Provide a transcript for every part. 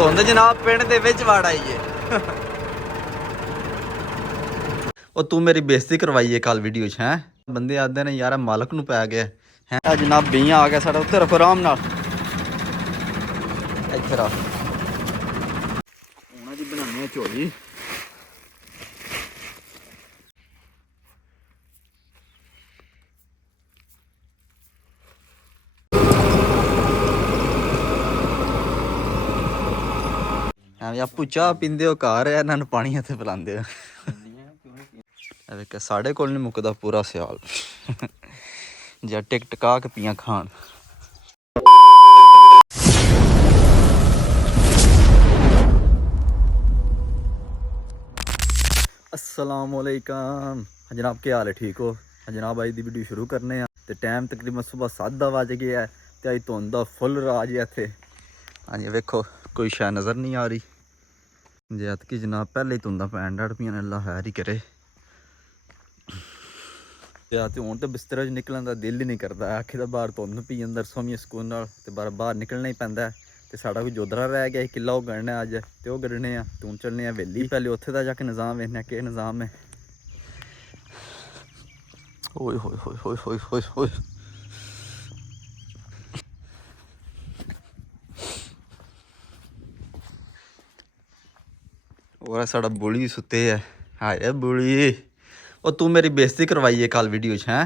ਧੁੰਦ ਜਨਾਬ ਪਿੰਡ ਦੇ ਵਿੱਚ ਵੜ ਆਈ ਏ। ਉਹ ਤੂੰ ਮੇਰੀ ਬੇਇੱਜ਼ਤੀ ਕਰਵਾਈ ਏ ਕੱਲ ਵੀਡੀਓ 'ਚ ਹੈ। ਬੰਦੇ ਆਦੇ ਨੇ ਯਾਰ ਮਾਲਕ ਨੂੰ ਪੈ ਗਿਆ ਹੈ। ਜਨਾਬ ਬਈਆਂ ਆ ਗਿਆ ਸਾਡਾ, ਉੱਥੇ ਰੱਖੋ ਆਰਾਮ ਨਾਲ, ਇੱਥੇ ਰੱਖ। ਉਹਨਾਂ ਦੀ ਬਣਾਉਣੀ ਆ ਝੋਲੀ। ਐਵੇਂ ਆਪੂ ਚਾਹ ਪੀਂਦੇ ਹੋ ਘਰ, ਇਹਨਾਂ ਨੂੰ ਪਾਣੀ ਇੱਥੇ ਪਿਲਾਉਂਦੇ ਹੋ। ਸਾਡੇ ਕੋਲ ਨਹੀਂ ਮੁੱਕਦਾ ਪੂਰਾ ਸਿਆਲ। ਜਾਂ ਟਿਕ ਟਕਾ ਕੇ ਪੀਆਂ ਖਾਣ। अस्सलामुअलैकुम जनाब, क्या हाल है? ठीक हो जनाब? अज की वीडियो शुरू करने तो टाइम तकरीबन सुबह 7 का बज गया है। तो अज धुंध का फुल राज है इत्थे। हाँ जी वेखो कोई शायद नज़र नहीं आ रही। जे अतकी जनाब पहले ही धुंधा पैन डड़ पियां, अल्लाह खैर ही करे। हूँ तो बिस्तर च निकलन का दिल ही नहीं करता। आखी तो बाहर धुंध पी अंदर सोमीए सुकून तो बाहर निकलना ही पैंदा है। तो साड़ा कोई जोधरा रह गया किला वो गढ़ना अज, तो वह गढ़ने तो हूँ चलने हवेली। पहले उत्थे का जाके निज़ाम वेखने कि निज़ाम है। ओए होए होए होए होए होए होए। और साड़ा बुली सुते है। हाय बुली, और तू मेरी बेइज्जती करवाई है कल वीडियो 'च है।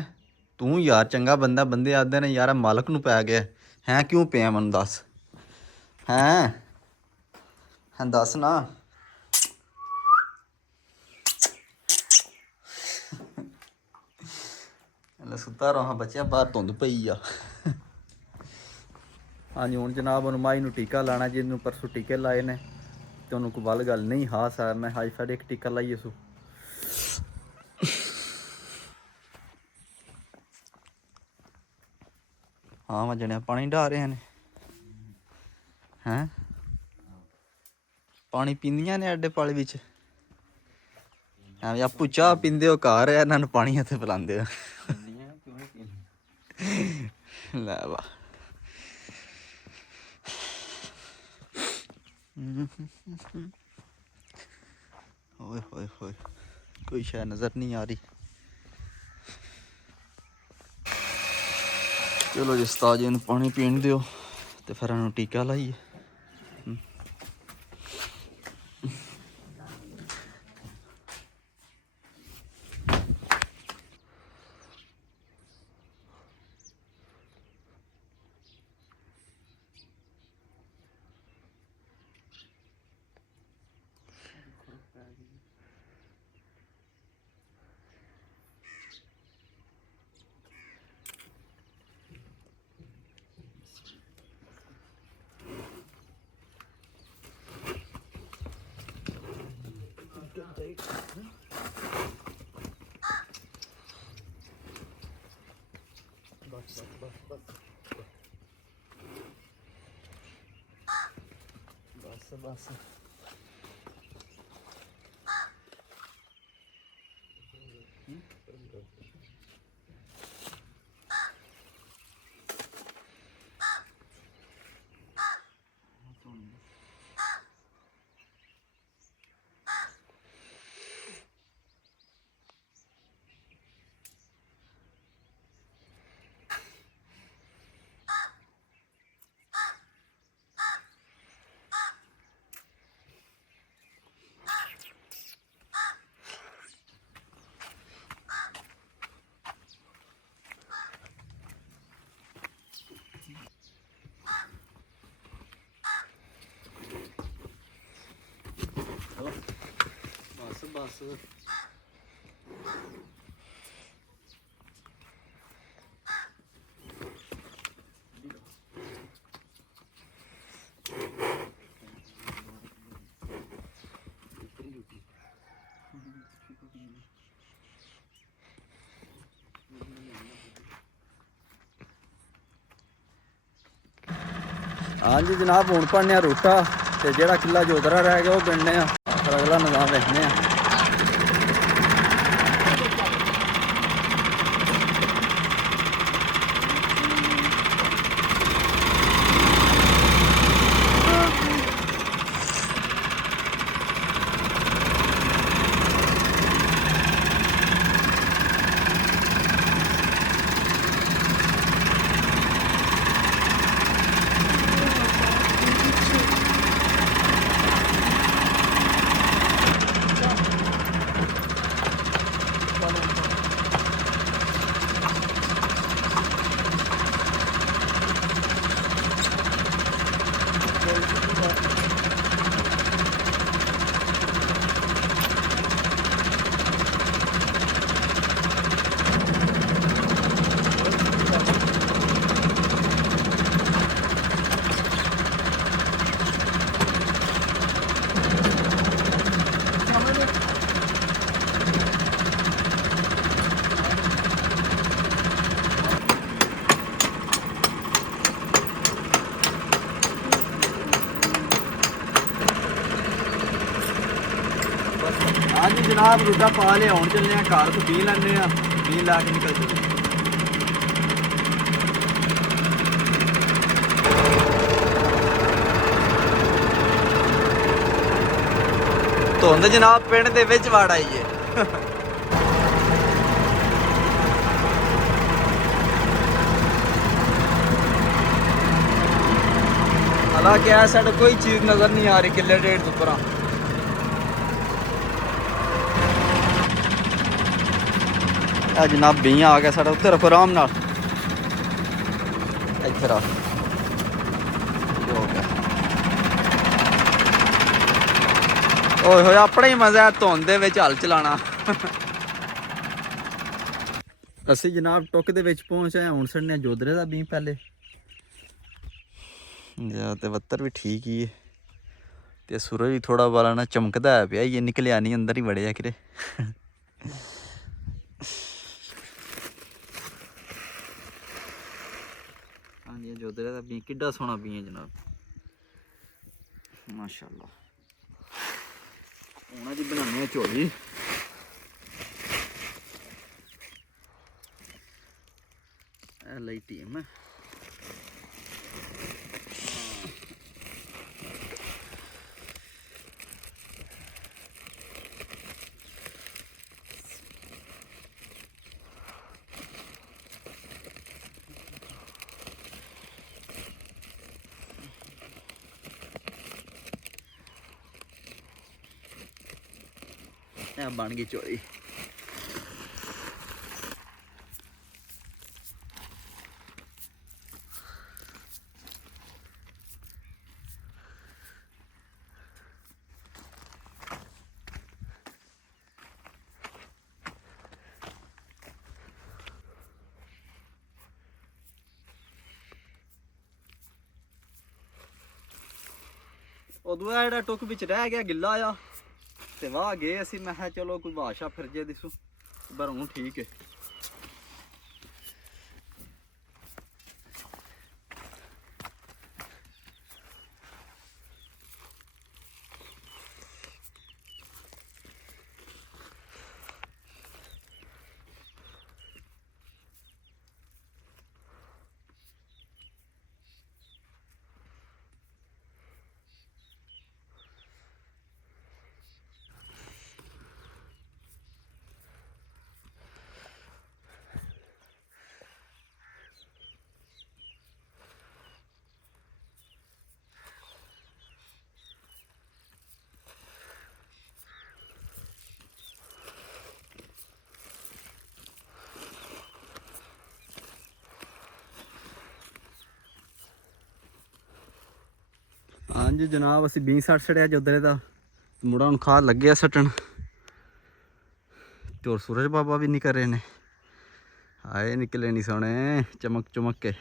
तू यार चंगा बंदा, बंदे आते ने यार मालक नूं पै गया है। क्यों पिया मैनूं दस हैं दस ना। सुता रहा बच्चा, बाहर धुंध पई आ। हाँ जी, हुण जनाब उन्होंने माई नूं टीका लाना, जिन्होंने परसों टीके लाए ने तो उन्होंने कोई वल गल नहीं। हाँ सर मैं हाई फाइड एक टीका लाइए सू। हाँ वजने पानी डा रहे हैं पानी पींदियां ने अड्डे पाली बिच। आपू चाह पींदे हो घर, इन्होंने पानी इत्थे पिलांदे हो। लै वाह। ओए होए होए, कोई शायद नज़र नहीं आ रही। चलो जी उस्ताद जी पानी पीन दियो तो फिर इन्हूं टीका लाइए। बस बस हाँ जी जनाब, हूँ पढ़ने रूटा तो जोड़ा किला जोधरा रह गया वो गिनने फिर अगला निज़ाम देखने। ਹਾਂਜੀ ਜਨਾਬ ਰੋਡਾ ਪਾ ਲਿਆ, ਹੁਣ ਚੱਲੇ ਆ ਘਰ ਤੋਂ ਪੀ ਲੈਂਦੇ ਆ, ਪੀ ਲਾ ਕੇ ਨਿਕਲ ਚੱਲੇ। ਧੁੰਦ ਜਨਾਬ ਪਿੰਡ ਦੇ ਵਿੱਚ ਵੜ ਆਈ ਏ। ਹਾਲਾਂਕਿ ਐ ਸਾਡੇ ਕੋਈ ਚੀਜ਼ ਨਜ਼ਰ ਨਹੀਂ ਆ ਰਹੀ ਕਿੱਲੇ ਡੇਢ ਤੋਂ ਉੱਪਰ। ਆ ਜਨਾਬ ਬੀਆਂ ਆ ਗਿਆ ਸਾਡਾ, ਉੱਤੇ ਰੱਖੋ ਆਰਾਮ ਨਾਲ, ਇੱਥੇ ਰੱਖ ਹੋ ਗਿਆ। ਓਏ ਹੋਏ ਆਪਣਾ ਹੀ ਮਜ਼ਾ ਧੁੰਦ ਦੇ ਵਿੱਚ ਹਲ ਚਲਾਣਾ। ਅਸੀਂ ਜਨਾਬ ਟੁੱਕ ਦੇ ਵਿੱਚ ਪਹੁੰਚ ਆਏ, ਹੁਣ ਸੜਨੇ ਜੋਧਰੇ ਦਾ ਬੀਂ ਪਹਿਲੇ ਤੇ ਬੱਤਰ ਵੀ ਠੀਕ ਹੀ ਹੈ ਤੇ ਸੂਰਜ ਵੀ ਥੋੜਾ ਬਾਲਾ ਨਾ ਚਮਕਦਾ ਹੈ ਪਿਆ, ਇਹ ਨਿਕਲਿਆ ਨਹੀਂ, ਅੰਦਰ ਹੀ ਵੜਿਆ ਕਿਰੇ। ਹਾਂਜੀ ਜੋਧਰੇ ਦਾ ਬੀਂ ਕਿੱਡਾ ਸੋਹਣਾ ਬੀਂ ਹੈ ਜਨਾਬ, ਮਾਸ਼ਾਅੱਲਾ। ਹੁਣ ਅੱਜ ਬਣਾਉਂਦੇ ਆ ਝੋਲੀ। ਇਹ ਲਈ ਟੀਮ ਇਹ ਬਣ ਗਈ ਝੋਲੀ। ਉਦੋਂ ਆ ਜਿਹੜਾ ਟੁੱਕ ਵਿੱਚ ਰਹਿ ਗਿਆ ਗਿੱਲਾ ਆ ਤੇ ਵਾਹ ਗਏ ਅਸੀਂ, ਮੈਂ ਕਿਹਾ ਚਲੋ ਕੋਈ ਬਾਸ਼ਾ ਫਿਰ ਜੇ ਦਿਸੂ, ਪਰ ਹੁਣ ਠੀਕ ਹੈ। ਹਾਂਜੀ ਜਨਾਬ ਅਸੀਂ ਬੀਂ ਸੱਟ ਛੜਿਆ ਜੋਧਰੇ ਦਾ, ਮੁੰਡਾ ਹੁਣ ਖਾਦ ਲੱਗਿਆ ਸੱਟਣ ਤੇ ਹੋਰ ਸੂਰਜ ਬਾਬਾ ਵੀ ਨਿਕਲ ਰਹੇ ਨੇ, ਆਏ ਨਿਕਲੇ ਨਹੀਂ ਸੋਹਣੇ ਚਮਕ ਚਮਕ ਕੇ।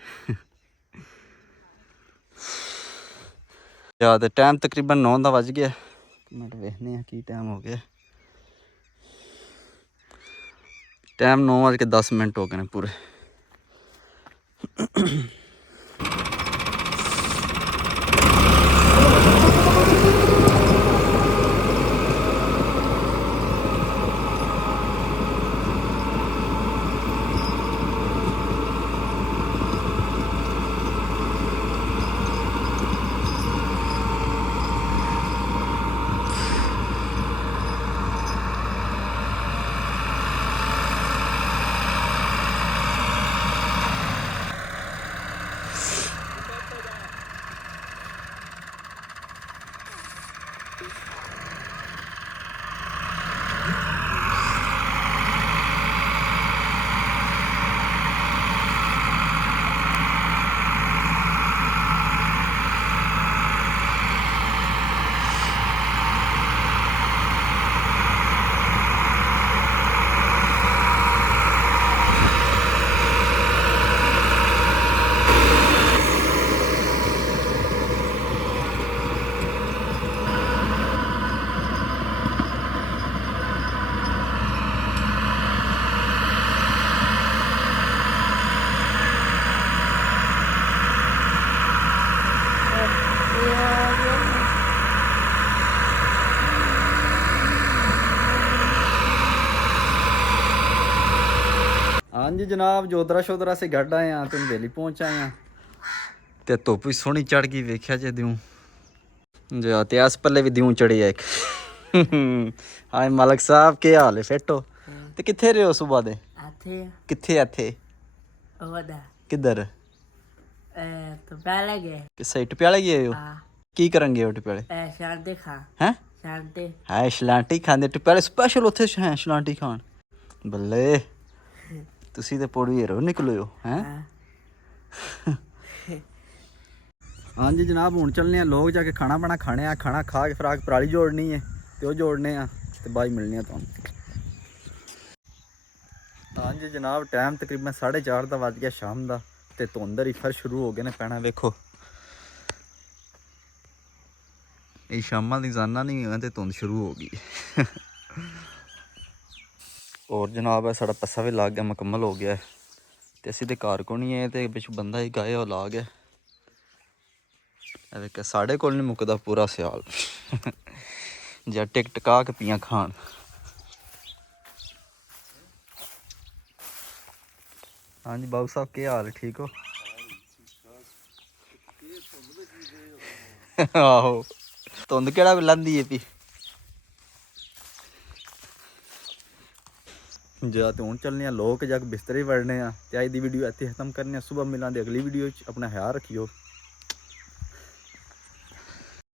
ਯਾ ਤੇ ਟਾਈਮ ਤਕਰੀਬਨ 9 ਦਾ ਵੱਜ ਗਿਆ, ਮਿੰਟ ਵੇਖਦੇ ਆ ਕੀ ਟਾਈਮ ਹੋ ਗਿਆ। ਟਾਈਮ 9:10 ਹੋ ਗਏ ਨੇ ਪੂਰੇ। ਹਾਂਜੀ ਜਨਾਬ, ਜੋਦਰਾ ਸ਼ੋਦਰਾ ਸੇ ਗੱਡ ਆਏ ਆ ਤੇ ਹਵੇਲੀ ਪਹੁੰਚ ਆਏ ਆ ਤੇ ਧੁੱਪ ਵੀ ਸੋਹਣੀ ਚੜ ਗਈ। ਵੇਖਿਆ ਜੇ ਦਿਉ ਜੋ ਤੇ ਇਸ ਪੱਲੇ ਵੀ ਦਿਉ ਚੜੀ ਆ ਇੱਕ। ਹਾਂ ਮਾਲਕ ਸਾਹਿਬ ਕੀ ਹਾਲ ਹੈ? ਫਿੱਟ ਹੋ? ਤੇ ਕਿੱਥੇ ਰਹੇ ਹੋ ਸੁਬਾ ਦੇ? ਕਿੱਥੇ? ਇੱਥੇ ਕਿੱਧਰ? ਕਿਸੇ ਟਪਿਆਲੇ ਗਏ ਹੋ? ਕੀ ਕਰਨ ਗਏ ਹੋ ਟਪਿਆਲੇ? ਹੈਂ ਹੈ ਛਲਾਂਟੀ ਖਾਂਦੇ ਟਪਿਆਲੇ ਸਪੈਸ਼ਲ? ਉੱਥੇ ਹੈ ਛਲਾਂਟੀ ਖਾਣ? ਬੱਲੇ ਤੁਸੀਂ ਤੇ ਪੌੜੀ ਹੀਰੋ ਨਿਕਲੇ ਹੋ ਹੈਂ। ਹਾਂਜੀ ਜਨਾਬ, ਹੁਣ ਚੱਲਨੇ ਆ ਲੋਕ ਜਾ ਕੇ ਖਾਣਾ ਬਾਣਾ ਖਾਣੇ ਆ। ਖਾਣਾ ਖਾ ਕੇ ਫਰਾਕ ਪਰਾਲੀ ਜੋੜਨੀ ਹੈ ਤੇ ਉਹ ਜੋੜਨੇ ਆ ਤੇ ਬਾਅਦ ਮਿਲਣੇ ਆ ਤੁਹਾਨੂੰ। ਹਾਂਜੀ ਜਨਾਬ, ਟਾਈਮ ਤਕਰੀਬਨ 4:30 ਦਾ ਵੱਜ ਗਿਆ ਸ਼ਾਮ ਦਾ ਤੇ ਧੁੰਦ ਰਿਫਰ ਸ਼ੁਰੂ ਹੋ ਗਏ ਨੇ ਪੈਣਾ। ਵੇਖੋ ਇਹ ਸ਼ਾਮਾਂ ਦੀ ਜਾਨਾ ਨਹੀਂ ਹੋਇਆ ਤੇ ਧੁੰਦ ਸ਼ੁਰੂ ਹੋ ਗਈ। ਹੋਰ ਜਨਾਬ ਹੈ ਸਾਡਾ ਪੱਸਾ ਵੀ ਲੱਗ ਗਿਆ, ਮੁਕੰਮਲ ਹੋ ਗਿਆ ਤੇ ਅਸੀਂ ਤੇ ਘਰ ਕੋ ਨਹੀਂ ਆਏ ਤੇ ਵਿੱਚ ਬੰਦਾ ਹੀ ਗਾਇਆ ਉਹ ਲਾ ਗਿਆ। ਵੇਖ ਸਾਡੇ ਕੋਲ ਨਹੀਂ ਮੁੱਕਦਾ ਪੂਰਾ ਸਿਆਲ। ਜਾਂ ਟਿਕ ਟਕਾ ਕੇ ਪੀਆਂ ਖਾਣ। ਹਾਂਜੀ ਬਾਬੂ ਸਾਹਿਬ ਕੀ ਹਾਲ? ਠੀਕ ਹੋ? ਆਹੋ ਧੁੰਦ ਕਿਹੜਾ ਲੰਦੀ ਹੈ ਪੀ ਜਾ ਤੇ ਹੁਣ ਚੱਲਨੇ ਆ ਲੋਕ ਜਾ ਕੇ ਬਿਸਤਰੇ ਵੜਨੇ ਆ ਤੇ ਅੱਜ ਦੀ ਵੀਡੀਓ ਇੱਥੇ ਖਤਮ ਕਰਨੇ ਆ। ਸੁਬਹ ਮਿਲਾਂਗੇ ਅਗਲੀ ਵੀਡੀਓ 'ਚ। ਆਪਣਾ ਖਿਆਲ ਰੱਖਿਓ।